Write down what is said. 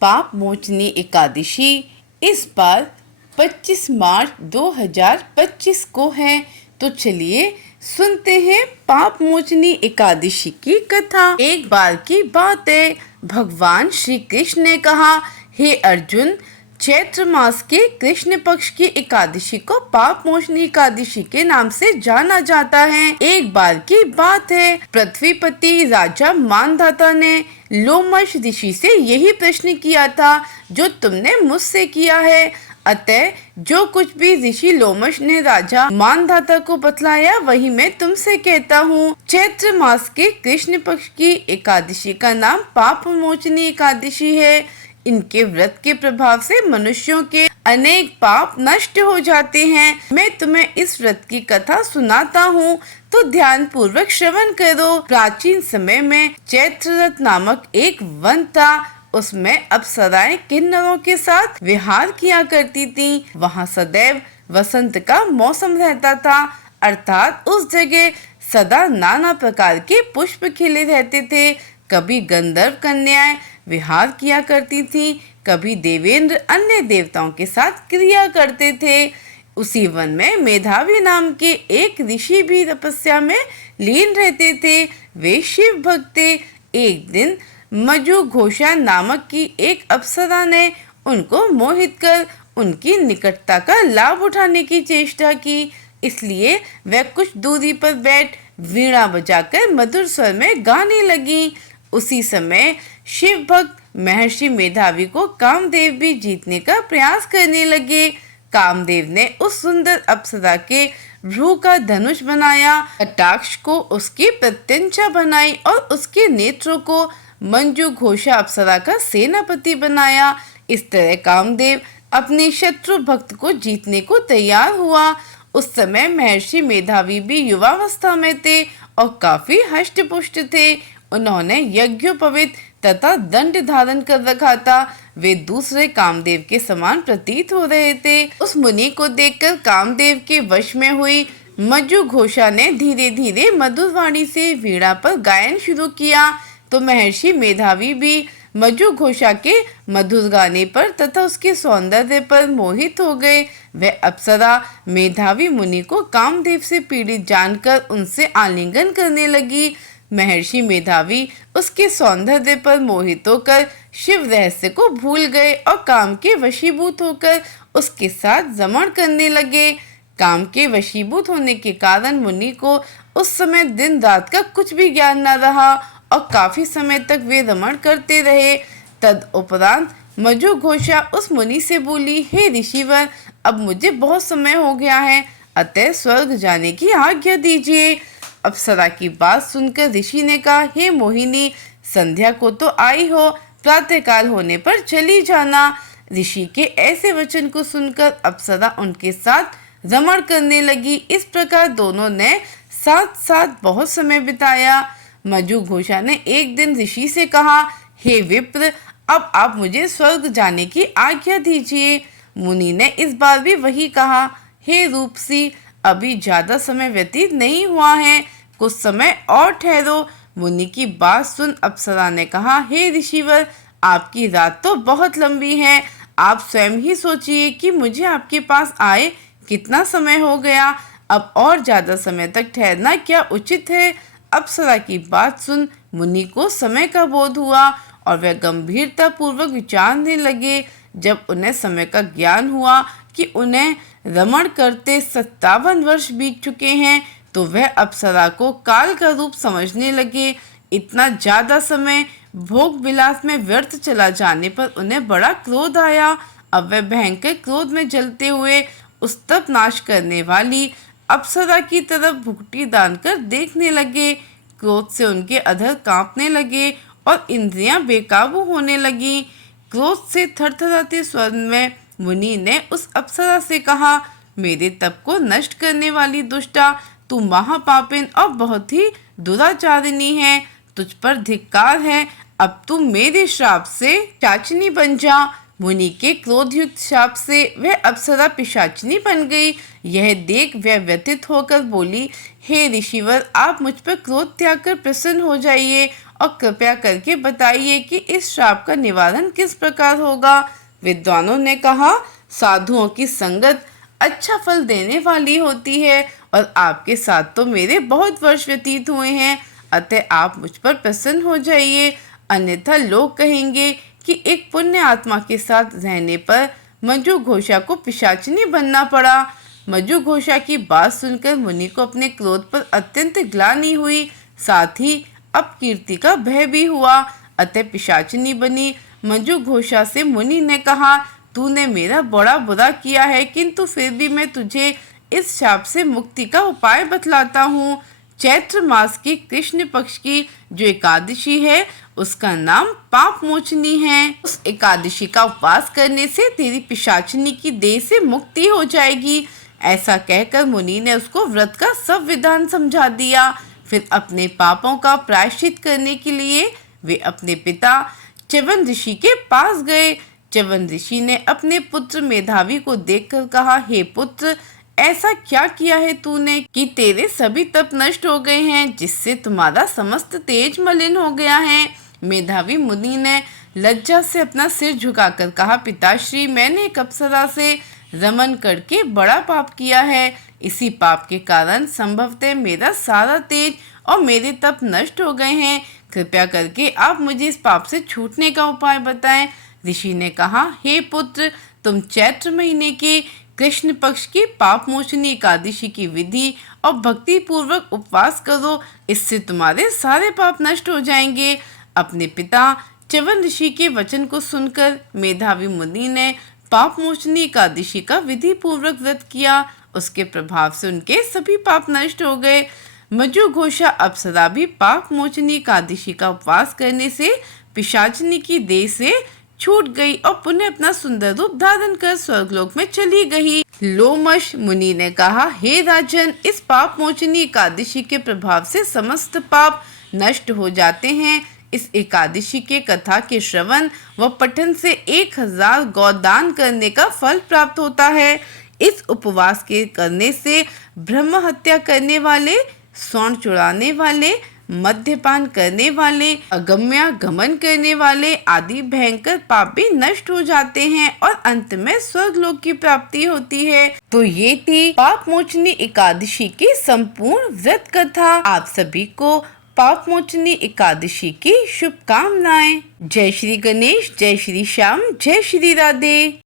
पाप मोचनी एकादशी इस बार 25 मार्च 2025 को है। तो चलिए सुनते हैं पाप मोचनी एकादशी की कथा। एक बार की बात है, भगवान श्री कृष्ण ने कहा, हे अर्जुन, चैत्र मास के कृष्ण पक्ष की एकादशी को पाप मोचनी एकादशी के नाम से जाना जाता है। एक बार की बात है, पृथ्वीपति राजा मानधाता ने लोमश ऋषि से यही प्रश्न किया था जो तुमने मुझसे किया है। अतः जो कुछ भी ऋषि लोमश ने राजा मानधाता को बतलाया वही मैं तुमसे कहता हूँ। चैत्र मास के कृष्ण पक्ष की एकादशी का नाम पाप मोचनी एकादशी है। इनके व्रत के प्रभाव से मनुष्यों के अनेक पाप नष्ट हो जाते हैं। मैं तुम्हें इस व्रत की कथा सुनाता हूँ, तो ध्यान पूर्वक श्रवण करो। प्राचीन समय में चैत्ररथ नामक एक वन था। उसमें अप्सराएं किन्नरों के साथ विहार किया करती थीं। वहाँ सदैव वसंत का मौसम रहता था, अर्थात उस जगह सदा नाना प्रकार के पुष्प खिले रहते थे। कभी गंधर्व कन्याएं विहार किया करती थीं, कभी देवेंद्र अन्य देवताओं के साथ क्रिया करते थे। उसी वन में मेधावी नाम के एक ऋषि भी तपस्या में लीन रहते थे। वे शिव भक्त थे। एक दिन मजु घोषा नामक की एक अप्सरा ने उनको मोहित कर उनकी निकटता का लाभ उठाने की चेष्टा की। इसलिए वह कुछ दूरी पर बैठ वीणा बजाकर मधुर स्वर में गाने लगी। उसी समय शिव भक्त महर्षि मेधावी को कामदेव भी जीतने का प्रयास करने लगे। कामदेव ने उस सुंदर अप्सरा के भ्रू का धनुष बनाया, कटाक्ष को उसकी प्रत्यंचा बनाई और उसके नेत्रों को मंजू घोषा अप्सरा का सेनापति बनाया। इस तरह कामदेव अपने शत्रु भक्त को जीतने को तैयार हुआ। उस समय महर्षि मेधावी भी युवावस्था में थे और काफी हष्ट पुष्ट थे। उन्होंने यज्ञोपवीत तथा दंड धारण कर रखा था। वे दूसरे कामदेव के समान प्रतीत हो रहे थे। उस मुनि को देखकर कामदेव के वश में हुई मज्जु घोषा ने धीरे धीरे मधुर वाणी से वीणा पर गायन शुरू किया। तो महर्षि मेधावी भी मज्जु घोषा के मधुर गाने पर तथा उसके सौंदर्य पर मोहित हो गए। वह अप्सरा मेधावी मुनि को कामदेव से पीड़ित जानकर उनसे आलिंगन करने लगी। महर्षि मेधावी उसके सौंदर्य पर मोहित होकर शिव रहस्य को भूल गए और काम के वशीभूत होकर उसके साथ रमण करने लगे। काम के वशीभूत होने के कारण मुनि को उस समय दिन रात का कुछ भी ज्ञान न रहा और काफी समय तक वे रमण करते रहे। तद उपरांत मजु घोषा उस मुनि से बोली, हे ऋषिवर, अब मुझे बहुत समय हो गया है, अतः स्वर्ग जाने की आज्ञा दीजिए। अप्सरा की बात सुनकर ऋषि ने कहा, हे मोहिनी, संध्या को तो आई हो, प्रातःकाल होने पर चली जाना। ऋषि के ऐसे वचन को सुनकर अप्सरा उनके साथ रमण करने लगी। इस प्रकार दोनों ने साथ साथ बहुत समय बिताया। मजु घोषा ने एक दिन ऋषि से कहा, हे विप्र, अब आप मुझे स्वर्ग जाने की आज्ञा दीजिए। मुनि ने इस बार भी वही कहा, हे रूपसी, अभी ज्यादा समय व्यतीत नहीं हुआ है, कुछ समय और ठहरो। मुनि की बात सुन अप्सरा ने कहा, हे ऋषिवर, आपकी रात तो बहुत लंबी है, आप स्वयं ही सोचिए कि मुझे आपके पास आए कितना समय हो गया, अब और ज्यादा समय तक ठहरना क्या उचित है। अप्सरा की बात सुन मुनि को समय का बोध हुआ और वह गंभीरता पूर्वक विचारने लगे। जब उन्हें समय का ज्ञान हुआ कि उन्हें रमण करते 57 वर्ष बीत चुके हैं, तो वह अप्सरा को काल का रूप समझने लगे। इतना ज्यादा समय भोग विलास में व्यर्थ चला जाने पर उन्हें बड़ा क्रोध आया। अब वह भयंकर क्रोध में जलते हुए उस तप नाश करने वाली अप्सरा की तरफ भुगटी दान कर देखने लगे। क्रोध से उनके अधर कांपने लगे और इंद्रियां बेकाबू होने लगी। क्रोध से थरथराते स्वर में मुनि ने उस अप्सरा से कहा, मेरे तप को नष्ट करने वाली दुष्टा, तू महापापिन और बहुत ही दुराचारिणी है, तुझ पर धिक्कार है, अब तू मेरे श्राप से पिशाचिनी बन जा। मुनि के क्रोधयुक्त शाप से वह अप्सरा पिशाचिनी बन गई। यह देख वह व्यथित होकर बोली, हे ऋषिवर, आप मुझ पर क्रोध त्याग कर प्रसन्न हो जाइए और कृपया करके बताइए कि इस श्राप का निवारण किस प्रकार होगा। विद्वानों ने कहा, साधुओं की संगत अच्छा फल देने वाली होती है और आपके साथ तो मेरे बहुत वर्ष व्यतीत हुए हैं, अतः आप मुझ पर प्रसन्न हो जाइए, अन्यथा लोग कहेंगे कि एक पुण्य आत्मा के साथ रहने पर मंजू घोषा को पिशाचिनी बनना पड़ा। मंजू घोषा की बात सुनकर मुनि को अपने क्रोध पर अत्यंत ग्लानि हुई, साथ ही अपकीर्ति का भय भी हुआ, अतः पिशाचिनी बनी। मंजू घोषा से मुनि ने कहा, तूने मेरा बड़ा बुरा किया है, किंतु फिर भी मैं तुझे इस शाप से मुक्ति का उपाय बतलाता हूँ। चैत्र मास की कृष्ण पक्ष की जो एकादशी है उसका नाम पाप मोचनी है। उस एकादशी का उपवास करने से तेरी पिशाचिनी की देह से मुक्ति हो जाएगी। ऐसा कहकर मुनि ने उसको व्रत का सब विधान समझा दिया। फिर अपने पापों का प्रायश्चित करने के लिए वे अपने पिता च्यवन ऋषि के पास गए। च्यवन ऋषि ने अपने पुत्र मेधावी को देखकर कहा, हे पुत्र, ऐसा क्या किया है तूने कि तेरे सभी तप नष्ट हो गए हैं, जिससे तुम्हारा समस्त तेज मलिन हो गया है। मेधावी मुनि ने लज्जा से अपना सिर झुकाकर कहा, पिताश्री, मैंने एक अप्सरा से रमन करके बड़ा पाप किया है। इसी पाप के कारण संभवतः मेरा सारा तेज और मेरे तप नष्ट हो गए हैं। कृपया करके आप मुझे इस पाप से छूटने का उपाय बताएं। ऋषि ने कहा, हे पुत्र, तुम चैत्र महीने के कृष्ण पक्ष की पाप मोचनी एकादशी की विधि और भक्ति पूर्वक उपवास करो, इससे तुम्हारे सारे पाप नष्ट हो जाएंगे। अपने पिता च्यवन ऋषि के वचन को सुनकर मेधावी मुनि ने पाप मोचनी एकादशी का विधि पूर्वक व्रत किया। उसके प्रभाव से उनके सभी पाप नष्ट हो गए। मंजू घोषा अप्सरा भी पाप मोचनी एकादशी का उपवास करने से पिशाचिनी की देह से छूट गई और पुनः अपना सुंदर रूप धारण कर स्वर्गलोक में चली गई। लोमश मुनि ने कहा, हे राजन, इस पाप मोचनी एकादशी के प्रभाव से समस्त पाप नष्ट हो जाते हैं। इस एकादशी के कथा के श्रवण व पठन से 1000 गौदान करने का फल प्राप्त होता है। इस उपवास के करने से ब्रह्म हत्या करने वाले, स्वर्ण चुराने वाले, मद्यपान करने वाले, अगम्यागमन करने वाले आदि भयंकर पाप भी नष्ट हो जाते हैं और अंत में स्वर्गलोक की प्राप्ति होती है। तो ये थी पाप मोचनी एकादशी की संपूर्ण व्रत कथा। आप सभी को पाप मोचनी एकादशी की शुभकामनाएं। जय श्री गणेश, जय श्री श्याम, जय श्री राधे।